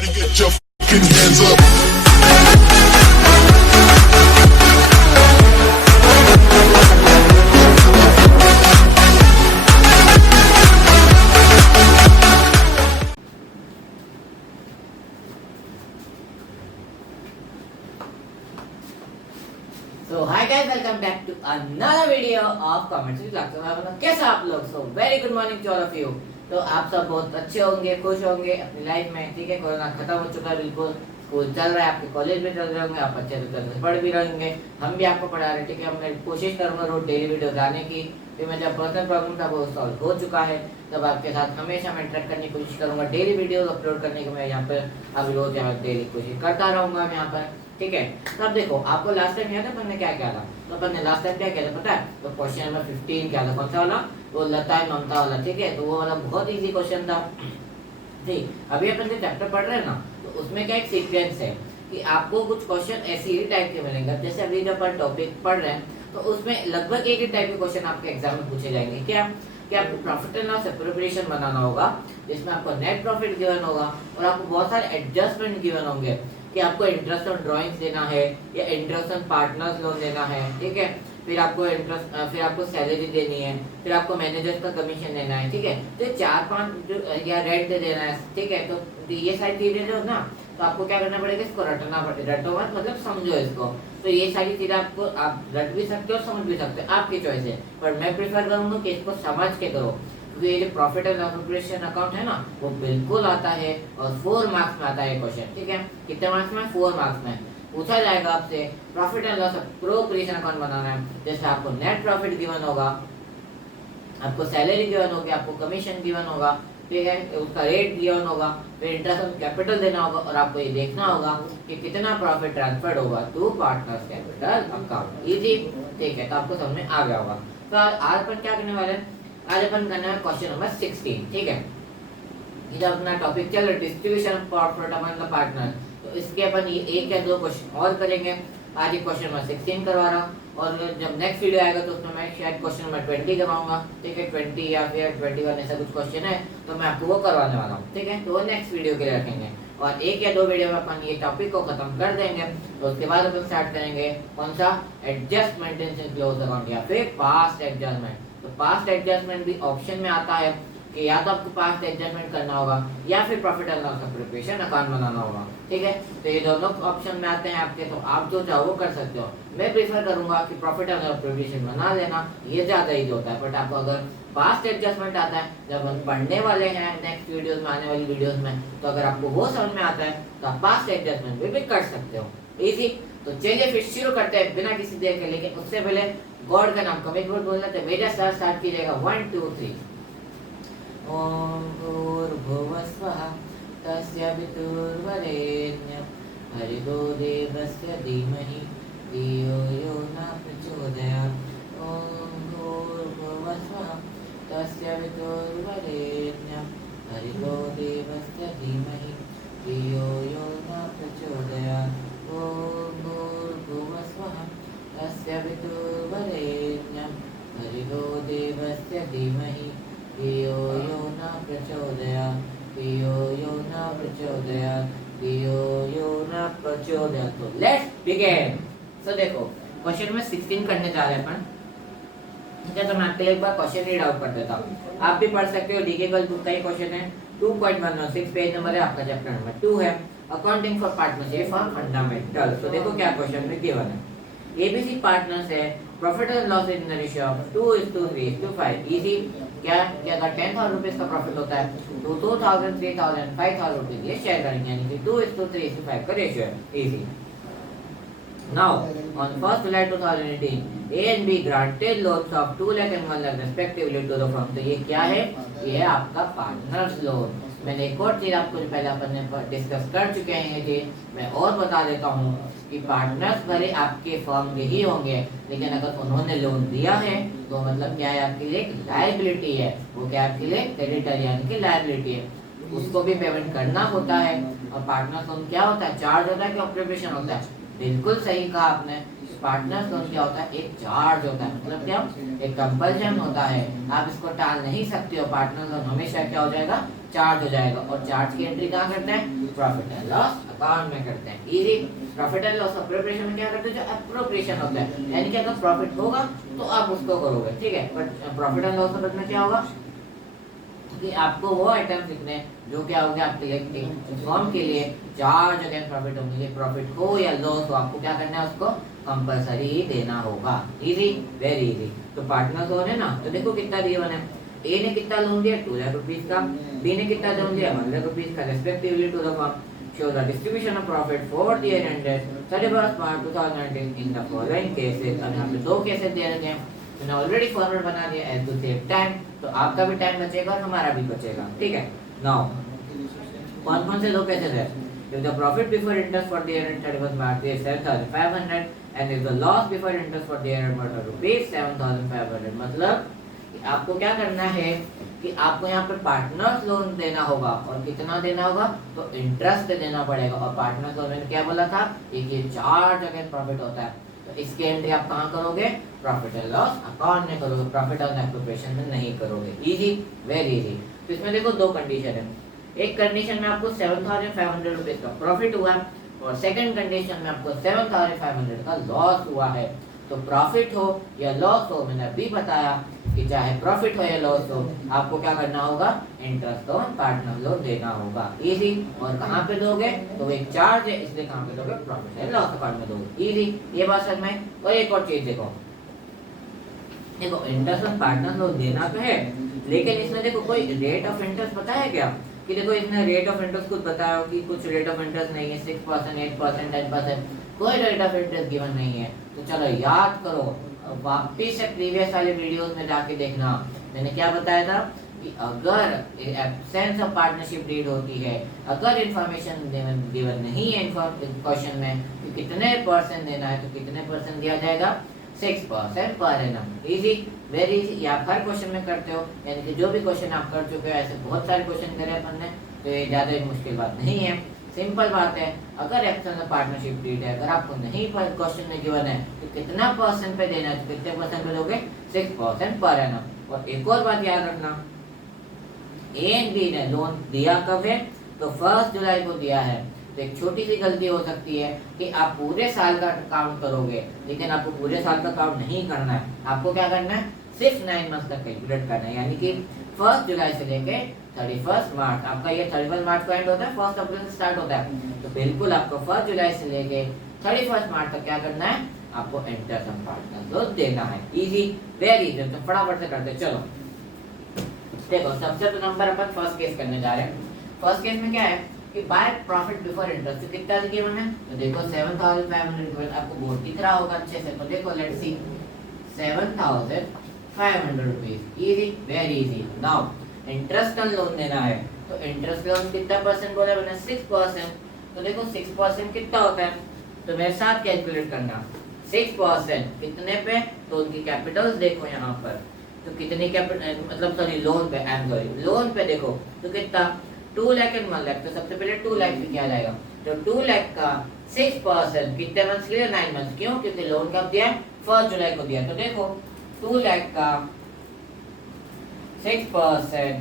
Everybody get your fucking hands up. So hi guys, welcome back to another video of Comments with Lakshman। कैसे आप लोग? So very good morning to all of you। तो आप सब बहुत अच्छे होंगे, खुश होंगे अपनी लाइफ में, ठीक है। कोरोना खत्म हो चुका है बिल्कुल, स्कूल चल रहा है, आपके कॉलेज में चल रहे होंगे, आप अच्छे से पढ़ भी रहेंगे, हम भी आपको पढ़ा रहे हैं, ठीक है। मैं कोशिश करूंगा रोज डेली वीडियो लाने की। फिर मैं जब पर्सनल प्रॉब्लम था वो सॉल्व हो चुका है, तब आपके साथ हमेशा मैं इंटरेक्ट करने की कोशिश करूंगा, डेली वीडियो अपलोड करने की मैं यहाँ पर अभी रोज यहाँ डेली कोशिश करता रहूंगा मैं यहाँ पर, ठीक है। तो अब देखो, आपको लास्ट टाइम याद है अपन ने क्या किया था? तो अपन ने लास्ट टाइम क्या किया था पता है? तो क्वेश्चन नंबर 15 क्या था? कौन सा वाला? वो लता ममता वाला, ठीक है। तो वो वाला बहुत इजी क्वेश्चन था, ठीक। अभी अपन जो चैप्टर पढ़ रहे हैं ना, तो उसमें क्या एक सीक्वेंस है कि आपको कुछ क्वेश्चन ऐसे ही टाइप के मिलेंगे। जैसे अभी जो अपन टॉपिक पढ़ रहे हैं, तो उसमें लगभग एक ही टाइप के क्वेश्चन आपके एग्जाम में पूछे जाएंगे। क्या कि आपको प्रॉफिट एंड लॉस एप्रोप्रिएशन बनाना होगा, जिसमें आपको नेट प्रॉफिट गिवन होगा और आपको बहुत सारे एडजस्टमेंट गिवन होंगे कि आपको इंटरेस्ट ऑन ड्राइंग्स देना है या इंटरेस्ट ऑन पार्टनर्स लोन देना है, ठीक है। फिर आपको सैलरी देनी है, फिर आपको मैनेजर का कमीशन देना है, ठीक है। तो 4-5 या रेंट देना है, ठीक है। तो ये सारी चीजें जो ना, तो आपको क्या करना पड़ेगा? इसको रटना पड़ेगा। रटो मत मतलब समझो इसको। तो ये सारी चीजें आपको आप रट भी सकते हो, समझ भी सकते हो, आपकी चॉइस है। पर मैं प्रेफर करूंगा कि इसको समझ के करो, क्योंकि ये जो profit and loss appropriation account है ना, वो बिल्कुल आता है और 4 मार्क्स में आता है क्वेश्चन, ठीक है। कितने मार्क्स में? 4 मार्क्स में पूछा जाएगा आपसे profit and loss appropriation account बनाना है। जैसे आपको नेट प्रॉफिट गिवन होगा, आपको सैलरी गिवन होगी, आपको कमीशन गिवन होगा, ठीक है, उसका रेट गिवन होगा, फिर इंटरेस्ट ऑन कैपिटल देना होगा और आपको ये देखना होगा कि कितना प्रॉफिट ट्रांसफर होगा to partners capital account. Easy, ठीक है। तो आपको समझ में आ गया होगा। तो आज अपन क्या करने वाले हैं? आज अपन करना है क्वेश्चन नंबर 16, ठीक है। ये अपना टॉपिक चल रहा है distribution of profit among the partner. तो इसके अपन ये एक या दो क्वेश्चन और करेंगे। आज ये क्वेश्चन नंबर 16 करवा रहा हूँ, और जब नेक्स्ट वीडियो आएगा तो उसमें मैं शायद क्वेश्चन नंबर 20 करवाऊंगा, ठीक है। 20 या फिर 21 ऐसा कुछ क्वेश्चन है, तो मैं आपको वो करवाने वाला हूँ, ठीक है। तो वो नेक्स्ट वीडियो के लिए रखेंगे, और एक या दो वीडियो में अपन ये टॉपिक को खत्म कर देंगे। तो उसके बाद अपन स्टार्ट करेंगे कौन सा? एडजस्टमेंट इन क्लोज अकाउंट या फिर पास्ट एडजस्टमेंट। तो पास्ट एडजस्टमेंट भी ऑप्शन में आता है कि या तो आपको पास्ट एडजस्टमेंट करना होगा या फिर profit and loss appropriation account बनाना होगा, ठीक है। तो ये दोनों ऑप्शन में आते हैं आपके, तो आप जो चाहो वो कर सकते हो। मैं प्रेफर करूंगा कि प्रॉफिट एंड लॉस एप्रोप्रिएशन बना लेना, ये ज्यादा इजी होता है। बट आपको अगर पास्ट एडजस्टमेंट आता है, जब हम पढ़ने वाले हैं नेक्स्ट वीडियोस में, आने वाली वीडियोस में, तो अगर आपको वो समझ में आता है तो आप पास्ट एडजस्टमेंट भी कर सकते हो, इजी। तो चलिए फिर शुरू करते हैं बिना किसी देर के। लेकिन उससे पहले गॉड का नाम कमेंट बोर्ड बोलना, तो मेरे साथ स्टार्ट कीजिएगा 1 2 3। ओम भूर्भुवः स्वः तस्य वितुर्वरेण्यं भर्गो देवस्य धीमहि धियो यो न प्रचोदयात्। ओम भूर्भुवः स्वः तस्य वितुर्वरेण्यं भर्गो देवस्य धीमहि धियो यो न प्रचोदयात्। ओम भूर्भुवः स्वः तस्य वितुर्वरेण्यं भर्गो देवस्य धीमहि धियो यो न प्रचोदयात्, धियो यो न प्रचोदयात्, धियो यो न प्रचोदयात्। तो लेट्स बिगिन। सो देखो, क्वेश्चन में 16 करने जा रहे हैं अपन, ठीक है। तो मैं आपके लिए एक बार क्वेश्चन रीड आउट कर देता हूँ, आप भी पढ़ सकते हो। डीके गर्ल बुक का ही क्वेश्चन है, 2.106 पेज नंबर है, आपका चैप्टर नंबर 2 है, accounting for partnership for fundamental. तो देखो क्या क्वेश्चन में गिवन है। एबीसी पार्टनर्स है, profit and loss in the ratio of 2:3:5। Easy. क्या कि अगर 10,000 रुपीज का प्रॉफिट होता है तो 2,000, 3,000, 5,000 रुपीज ये शेयर करेंगे, यानी कि 2:3:5 का रेशियो है, easy. Now, on 1st July 2018, A and B granted loans of 2 lakh and 1 lakh respectively to the firm। तो ये क्या है? ये है आपका पार्टनर्स लोन। मैंने एक और चीज आपको पहले अपन ने डिस्कस कर चुके हैं ये चीज, मैं और बता देता हूँ कि पार्टनर्स भले आपके फर्म के ही होंगे, लेकिन अगर उन्होंने लोन दिया है तो मतलब क्या है? आपके लिए एक लायबिलिटी है। वो क्या आपके लिए? क्रेडिटर यानी कि लायबिलिटी है, उसको भी पेमेंट करना होता है। और पार्टनर्स लोन क्या होता है? चार्ज होता है कि ऑब्लिगेशन होता है? बिल्कुल सही कहा आपने। पार्टनर्स लोन क्या होता है? एक चार्ज होता है, मतलब क्या? एक कंपल्शन होता है, आप इसको टाल नहीं सकते हो। पार्टनर्स लोन हमेशा क्या हो जाएगा? चार्ज हो जाएगा, और चार्ज की एंट्री कहाँ करते हैं? प्रॉफिट एंड लॉस अकाउंट में करते हैं। Easy. Profit and loss appropriation में क्या करते हैं? जो अप्रोप्रिएशन होता है, यानी कि अगर प्रॉफिट होगा तो आप उसको करोगे, ठीक है। बट प्रॉफिट एंड लॉस में क्या होगा कि आपको वो आइटम लिखने हैं जो क्या होगा आपके लिए एक फर्म के लिए चार्ज अगेंस्ट प्रॉफिट होंगे। प्रॉफिट हो या लॉस हो, आपको क्या करना है? उसको कंपलसरी ही देना होगा। Easy, very easy. तो पार्टनर लोन है ना, तो देखो कितना दिया है। ए ने कितना लोन दिया? 2 लाख रुपीस का। बी ने कितना लोन दिया? 1 लाख रुपीस का। Respectively to the firm show the distribution of profit for the year ended 31st March 2019 in the following cases। अब यहाँ पे 2 केसेस दे रखे हैं, मैंने ऑलरेडी फॉर्मेट बना दिया एज टू सेव टाइम, तो आपका भी टाइम बचेगा और हमारा भी बचेगा, ठीक है। नाउ कौन कौन से 2 केसेस है? If the profit before interest for the year ended 31st March is 7,500 and if the loss before interest for the year ended rupees 7,500, मतलब आपको क्या करना है कि आपको यहाँ पे पार्टनर्स लोन देना होगा, और कितना देना होगा? तो इंटरेस्ट देना पड़ेगा। और पार्टनर्स लोन में क्या बोला था? एक ये चार्ज अगेंस्ट प्रॉफिट होता है, तो इसकी एंट्री आप कहाँ करोगे? प्रॉफिट एंड लॉस अकाउंट में करोगे, प्रॉफिट एंड एप्रोप्रिएशन में नहीं करोगे। Easy, very easy. तो इसमें देखो 2 कंडीशन है। एक कंडीशन में आपको 7,500 रुपीज का प्रॉफिट हुआ, और सेकंड कंडीशन में आपको 7,500 का लॉस हुआ है। तो प्रॉफिट हो या लॉस हो, मैंने अभी बताया कि चाहे प्रॉफिट हो या लॉस हो, आपको क्या करना होगा? इंटरेस्ट ऑन पार्टनर लोन देना होगा। इजी। और कहाँ पे दोगे? तो एक चार्ज है, इसलिए कहाँ पे दोगे? प्रॉफिट एंड लॉस अकाउंट में दोगे। इजी, ये बात समझ में। और एक और चीज देखो, इंटरेस्ट ऑन पार्टनर लोन देना तो है, लेकिन इसमें देखो कोई रेट ऑफ इंटरेस्ट पता है क्या? कि देखो इसने रेट ऑफ इंटरेस्ट खुद बताया कि कुछ रेट ऑफ इंटरेस्ट नहीं है, 6%, 8%, 10%, कोई रेट ऑफ इंटरेस्ट गिवन नहीं है। तो चलो याद करो, वापिस से प्रीवियस वाले वीडियोस में जाके देखना, मैंने क्या बताया था कि अगर एब्सेंस ऑफ पार्टनरशिप डीड होती है, अगर इंफॉर्मेशन गिवन नहीं है क्वेश्चन में कि कितने परसेंट देना है, तो कितने परसेंट दिया जाएगा? 6% per annum. Easy, very easy. ये आप हर क्वेश्चन में करते हो, यानी कि जो भी क्वेश्चन आप कर चुके हो, ऐसे बहुत सारे क्वेश्चन करे अपन ने, तो ये ज़्यादा मुश्किल बात नहीं है, सिंपल बात है। अगर एक्सटर्नल पार्टनरशिप डीड है, अगर आपको नहीं क्वेश्चन में गिवन है तो कितना परसेंट पे देना है, तो कितने परसेंट पे दोगे? 6% पर एनम। और एक और बात याद रखना, ए एंड बी ने लोन दिया कब है? तो 1 जुलाई को दिया है। तो एक छोटी सी गलती हो सकती है कि आप पूरे साल का काउंट करोगे, लेकिन आपको पूरे साल का काउंट नहीं करना है। आपको क्या करना है? सिर्फ 9 मंथ तक कैलकुलेट करना है, यानी कि 1 जुलाई से लेके 31 मार्च। आपका ये 31 मार्च को एंड होता है, 1 अप्रैल से स्टार्ट होता है, तो बिल्कुल आपको 1 जुलाई से लेके 31 मार्च तक क्या करना है? आपको इंटरेस्ट ऑन पार्टनर लोन देना है। Easy, very easy. तो फटाफट से करते चलो। देखो सबसे तो नंबर अपन फर्स्ट केस करने जा रहे हैं। फर्स्ट केस में क्या है कि बाय प्रॉफिट बिफोर इंटरेस्ट, तो कितना दिया मैंने? तो देखो 7,500 आपको बोर्ड दिख रहा होगा अच्छे से, तो देखो let's see 7,500 rupees. Easy, very easy. Now interest on loan देना है, तो इंटरेस्ट लोन कितना परसेंट बोला मैंने? 6%। तो देखो 6% कितना होता है, तो मेरे साथ कैलकुलेट करना। 6% कितने पे? तो उनकी कैपिटल्स देखो यहाँ पर, तो कितनी कैपिटल मतलब सॉरी लोन पे, आई एम सॉरी लोन पे देखो, तो कितना? 2 लाख एंड 1 लाख। तो सबसे पहले 2 लाख पे क्या जाएगा? तो 2 लाख का 6% कितने मंथ्स के लिए? 9 मंथ्स। क्यों? क्योंकि लोन कब दिया है? 1 जुलाई को दिया। तो देखो 2 लाख का 6%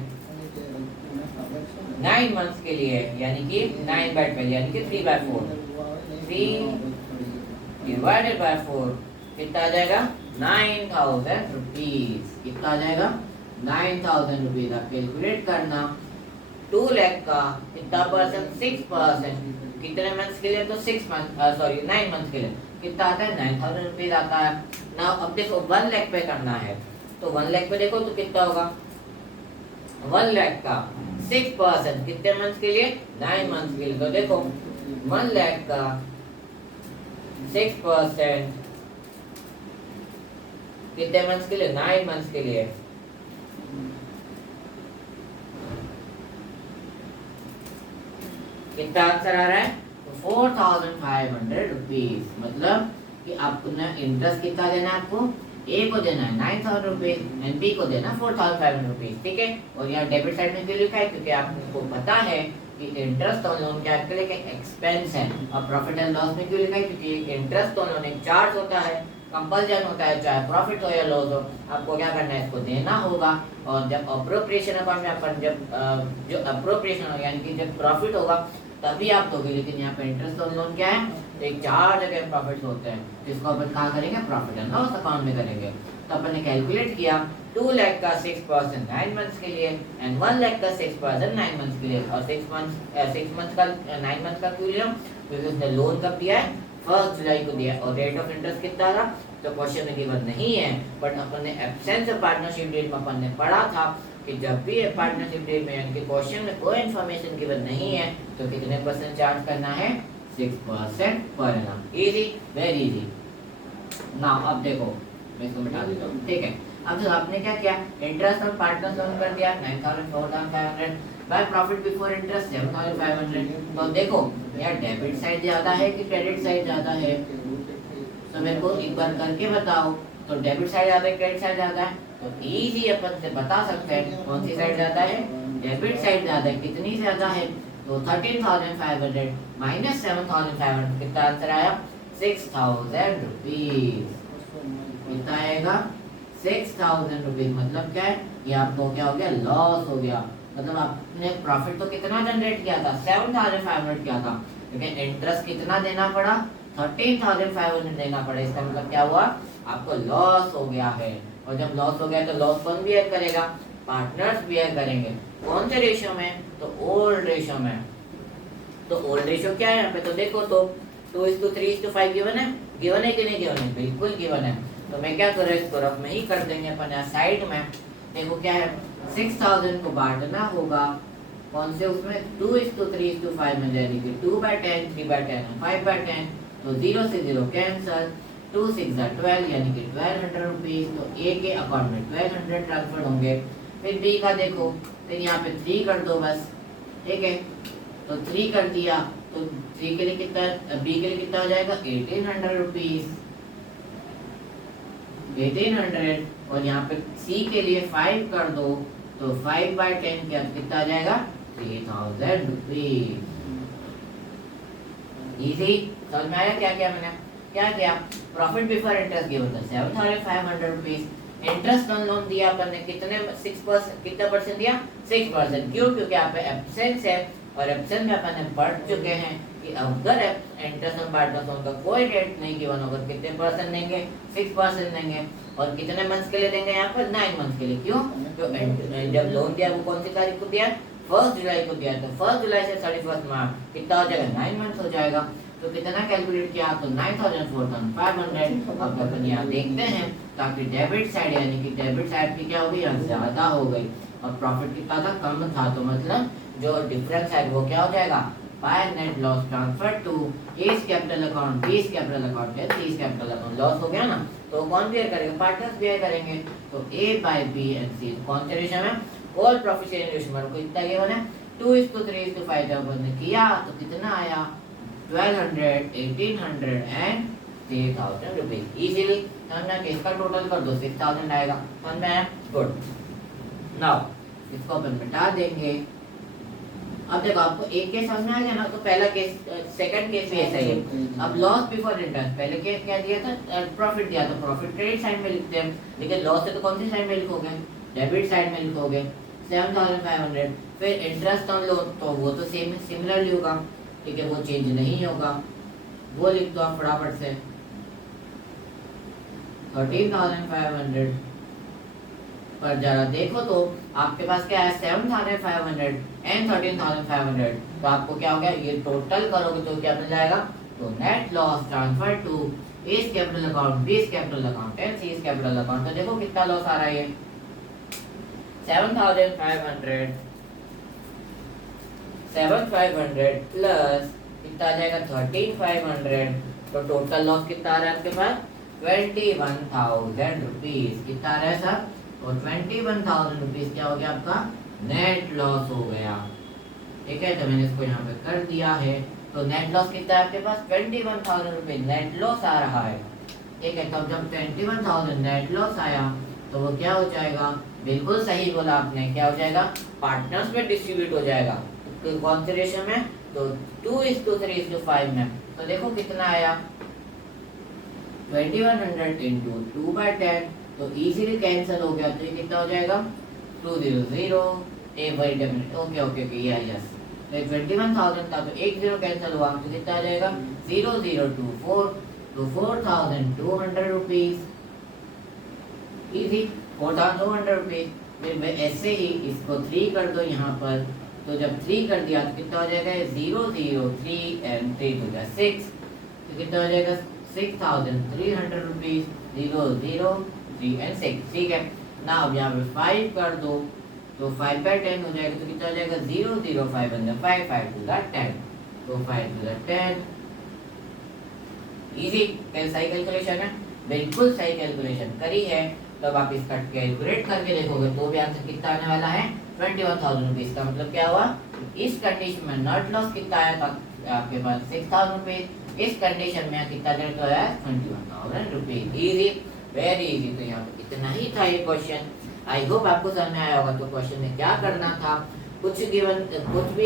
9 मंथ्स के लिए, यानी कि 9/12, यानी कि 3/4। 3 डिवाइडेड बाय 4 कितना आ जाएगा? 9,000 रुपीज। कितना आ जाएगा? 9,000 रुपीज। आप कैलकुलेट करना। 2 लाख का कितना परसेंट? 6%। कितने मंथ्स के लिए? तो 9 मंथ्स के लिए कितना आता है? 9,000 रुपीज आता है ना। अब देखो 1 लाख पे करना है, तो 1 लाख पे देखो तो कितना होगा? 1 लाख का 6% कितने मंथ्स के लिए? 9 मंथ्स के लिए। तो देखो 1 लाख का 6% कितने मंथ्स के लिए? 9 मंथ्स के लिए। कितना आंसर आ रहा है? तो 4,500 रुपीज। मतलब कि आपको ना इंटरेस्ट कितना देना है? आपको ए को देना है 9,000 रुपीज एंड बी को देना 4,500 रुपीज, ठीक है। और यहाँ डेबिट साइड में क्यों लिखा है? क्योंकि आपको पता है कि इंटरेस्ट ऑन लोन क्या है? एक्सपेंस है। और प्रॉफिट एंड लॉस में क्यों लिखा है? क्योंकि इंटरेस्ट ऑन लोन एक चार्ज होता है, कंपल्जन होता है, चाहे प्रॉफिट हो या लॉस हो, आपको क्या करना है, इसको देना होगा। और जब अप्रोप्रिएशन अकाउंट में अपन जो अप्रोप्रिएशन हो यानी कि जब प्रॉफिट होगा तभी आप दोगे। लेकिन यहाँ पे इंटरेस्ट ऑन लोन क्या है, तो एक 4 जगह प्रॉफिट होते हैं, जिसको अपन कहाँ करेंगे, प्रॉफिट एंड लॉस अकाउंट में करेंगे। तो अपन ने कैलकुलेट किया 2 लाख का 6% 9 मंथ्स के लिए एंड 1 लाख का 6% 9 मंथ्स के लिए। और 6 मंथ्स का 9 मंथ्स का क्यों लिया, क्योंकि उसने लोन कब दिया है, 1 जुलाई को दिया। और रेट ऑफ इंटरेस्ट कितना था, तो क्वेश्चन में गिवन नहीं है, बट अपन ने एब्सेंस ऑफ पार्टनरशिप डेट में अपन ने पढ़ा था कि जब भी पार्टनरशिप डेट में यानी कि क्वेश्चन में कोई इन्फॉर्मेशन गिवन नहीं है तो कितने परसेंट चार्ज करना है, 6% per annum. Easy, very easy. Now अब देखो मैं इसको मिटा देता हूँ, ठीक है। अब जो आपने क्या किया, इंटरेस्ट ऑन पार्टनर्स लोन कर दिया 9,000 4,500 बाय प्रॉफिट बिफोर इंटरेस्ट 7,500। तो देखो यार डेबिट साइड ज्यादा है कि क्रेडिट साइड ज्यादा है, तो मेरे को एक बार करके बताओ। तो डेबिट साइड ज्यादा है क्रेडिट साइड ज्यादा है, तो इजी अपन से बता सकते हैं कौन सी साइड ज्यादा है, डेबिट साइड ज्यादा है। कितनी ज्यादा है, तो 13,500 माइनस 7,500 कितना आंसर आया, 6,000 रुपीज। कितना आएगा, 6,000 रुपीज। मतलब क्या है, ये आपको क्या हो गया, लॉस हो गया। मतलब आपने प्रॉफिट तो कितना जनरेट किया था, 7,500 किया था, लेकिन इंटरेस्ट कितना देना पड़ा, 13,500 देना पड़ा। इसका मतलब क्या हुआ, आपको लॉस हो गया है। और जब लॉस हो गया तो लॉस कौन बियर करेगा, पार्टनर्स बियर करेंगे। कौन से रेशियो में, तो ओल्ड रेशियो में। तो ओल्ड रेशियो क्या है यहाँ पे, तो देखो तो 2:3:5 गिवन है, गिवन है कि नहीं गिवन है, बिल्कुल गिवन है। तो मैं क्या करूँ, इसको रफ में ही कर देंगे अपन यहाँ साइड में। देखो क्या है, 6,000 को बांटना होगा कौन से उसमें, 2:3:5 में, यानी कि 2/10 3/10 5/10। तो 0 से 0 कैंसल, 2 6 12 यानी कि 1200 रुपीज। तो ए के अकाउंट में 1200 ट्रांसफर होंगे। फिर बी का देखो, फिर यहाँ पे 3 कर दो बस, ठीक है। तो 3 कर दिया, तो 3 के लिए कितना, बी के लिए कितना हो जाएगा, 1800 रुपीज, 1800। और यहाँ पे सी के लिए 5 कर दो, तो 5/10 किया तो कितना आ जाएगा, 3,000 रुपीज। इजी, समझ में आया क्या क्या मैंने क्या किया, प्रॉफिट बिफोर इंटरेस्ट गिवन था 7,500 रुपीज। इंटरेस्ट ऑन लोन दिया अपन ने कितने, 6%, कितना परसेंट दिया, 6%। क्यों, क्योंकि यहाँ पे एब्सेंस है, और एब्सेंस में अपन ने पढ़ चुके हैं कि अगर इंटरेस्ट ऑन पार्टनर्स लोन का कोई रेट नहीं गिवन होगा कितने परसेंट देंगे, 6% देंगे। और कितने मंथ्स के लिए देंगे, यहाँ पर 9 मंथ्स के लिए। क्यों, तो जब लोन दिया वो कौन सी तारीख को दिया, 1 जुलाई को दिया। तो 1 जुलाई से 31 मार्च कितना हो जाएगा, 9 मंथ्स हो जाएगा। तो कितना कैलकुलेट किया, तो 9,000 4,500। अब अपन यहाँ देखते हैं, ताकि डेबिट साइड यानी कि डेबिट साइड की क्या हो गई, ज्यादा हो गई, और प्रॉफिट कितना था, कम था। तो मतलब जो डिफरेंस है वो क्या हो जाएगा, by net loss transfer to A's capital account, B's capital account है, 30 कैपिटल अकाउंट। लॉस हो गया ना, तो कौन बियर करेगा, पार्टनर्स बियर करेंगे। तो ए बाय बी एंड सी कौन से रेशियो में, ऑल प्रॉफिट शेयरिंग रेशियो में। को कितना गिवन है, 2:3:5 जब हमने किया तो कितना आया, 1200 1800 एंड 3,000 रुपीज। इजीली हमने इसका टोटल कर दो, 6,000 आएगा। समझ में आया, गुड। नाउ इसको अपन मिटा देंगे। अब देखो आपको एक केस समझ में आ गया ना, तो पहला केस, सेकंड केस भी ऐसा ही है। अब लॉस बिफोर इंटरेस्ट, पहले केस क्या दिया था, प्रॉफिट दिया, तो प्रॉफिट क्रेडिट साइड में लिखते हैं, लेकिन लॉस है तो कौन सी साइड में लिखोगे, डेबिट साइड में लिखोगे, 7,500। फिर इंटरेस्ट ऑन लोन, तो वो तो सेम सिमिलरली होगा, ठीक है, वो चेंज नहीं होगा, वो लिख दो आप फटाफट से, 13,500। पर जरा देखो तो आपके पास क्या है, 7,500 एंड 13,500। तो आपको क्या हो गया, ये टोटल करोगे तो क्या मिल जाएगा, तो net loss transfer to A's capital account, B's capital account and C capital account. तो देखो कितना लॉस आ रहा है, ये 7,500 प्लस कितना आ जाएगा, 13,500। तो टोटल लॉस कितना आ रहा है आपके पास, 21,000 रुपीज। कितना आ रहा है सर, तो 21,000 रुपीज क्या हो गया आपका, नेट लॉस हो गया। ठीक है, तो मैंने इसको यहाँ पे कर दिया है। तो नेट लॉस कितना है आपके पास, 21,000 रुपीज नेट लॉस आ रहा है। ठीक है, तब जब 21,000 नेट लॉस आया तो वो क्या हो जाएगा, बिल्कुल सही बोला आपने, क्या हो जाएगा, पार्टनर्स में डिस्ट्रीब्यूट हो जाएगा। तो कौन से रेशियो में, तो 2:3:5 में। तो देखो कितना आया, 2100 इंटू 2/10, तो इजीली कैंसिल हो गया, तो ये कितना हो जाएगा 200, a very definite, okay okay okay, yes. तो 21,000 था तो एक जीरो कैंसिल हुआ, तो कितना आ जाएगा 0024, तो 4,200 रुपीज, इजी 4,200 रुपीज। फिर ऐसे ही इसको 3 कर दो यहाँ पर, तो जब 3 कर दिया तो कितना हो जाएगा 003 एंड 3 हो जाएगा 6, तो कितना हो जाएगा 6,300 रुपीज, 003 एंड 6, ठीक है ना। अब यहाँ पे 5 कर दो, तो 5/10 हो जाएगा, तो कितना हो जाएगा 005 एंड 5 5 to the 10, तो 5 to the 10, इजी। सही कैलकुलेशन है, बिल्कुल सही कैलकुलेशन करी है। तब आप इसका कैलकुलेट करके देखोगे तो भी आंसर कितना आने वाला है 21,000 रुपीज का। मतलब क्या हुआ, इस कंडीशन में नॉट लॉस कितना आया था आपके पास 6,000 रुपीज, इस कंडीशन में कितना देर तो आया 21,000 रुपीज, इजी, वेरी इजी। तो यहाँ पे इतना ही था ये क्वेश्चन। आई होप आपको समझ में आया होगा। तो क्वेश्चन में क्या करना था, कुछ भी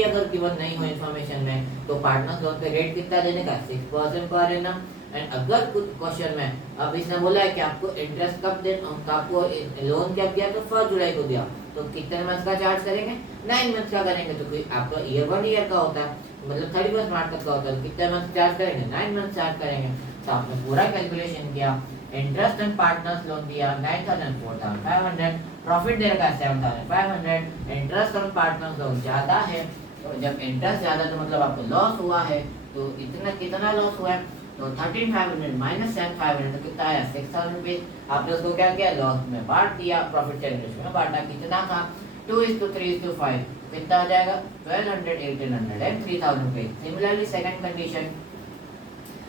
अगर गिवन नहीं हो इन्फॉर्मेशन में, तो पार्टनर्स लोन पे रेट कितना देने का 6% पर एनम। एंड अगर कुछ क्वेश्चन में अब इसने बोला है कि आपको इंटरेस्ट कब देना, आपको लोन कब दिया, तो 1 जुलाई को दिया, तो कितने मंथ का चार्ज करेंगे 9 मंथ का करेंगे। तो कोई आपका ईयर 1 ईयर का होता है, मतलब 31 मार्च तक का होता है, तो कितने मंथ चार्ज करेंगे 9 मंथ चार्ज करेंगे। तो आपने पूरा कैलकुलेशन किया, इंटरेस्ट एंड पार्टनर्स लोन दिया 9,000 4,500, प्रॉफिट दे रखा है 7,500, इंटरेस्ट ऑन पार्टनर्स लोन ज्यादा है, तो जब इंटरेस्ट ज्यादा तो मतलब आपको लॉस हुआ है, तो इतना कितना लॉस हुआ है, तो 13,500 माइनस 7,500, तो कितना आया 6,000 रुपीज। आपने उसको क्या किया, लॉस में बांट दिया, प्रॉफिट शेयरिंग रेशियो में बांटा, कितना था 2:3:5, कितना हो जाएगा 1,200, 1,800 and 3,000 rupees. Similarly second condition,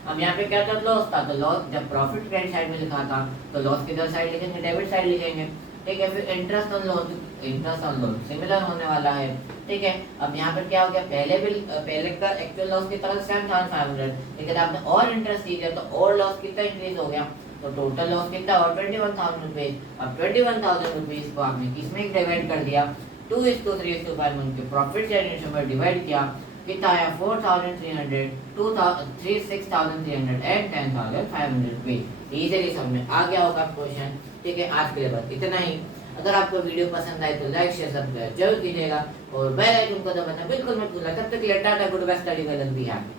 अब यहाँ पे क्या था लॉस था, तो लॉस जब प्रॉफिट क्रेडिट साइड में लिखा था, तो लॉस किधर साइड लिखेंगे डेबिट साइड लिखेंगे, ठीक है। फिर इंटरेस्ट ऑन लोन सिमिलर होने वाला है, ठीक है। अब यहाँ पर क्या हो गया, पहले का एक्चुअल लॉस की तरह 7,500, लेकिन आपने और इंटरेस्ट दिया तो और लॉस कितना इंक्रीज हो गया, तो टोटल लॉस कितना और 21,000 रुपीज। अब 21,000 रुपीज को आपने किसमें डिवाइड कर दिया 2:3:5 उनके प्रॉफिट शेयरिंग रेशियो में डिवाइड किया, कितना आया 4,300, 6,300 एंड 10,500 रुपीज। इजीली समझ में आ गया होगा क्वेश्चन, ठीक है। आज के लिए बस इतना ही। अगर आपको वीडियो पसंद आए तो लाइक शेयर सब्सक्राइब जरूर कीजिएगा और बेल आइकन को दबाना बिल्कुल मत भूलना। तब तक के लिए ta-ta, goodbye, study well and be happy.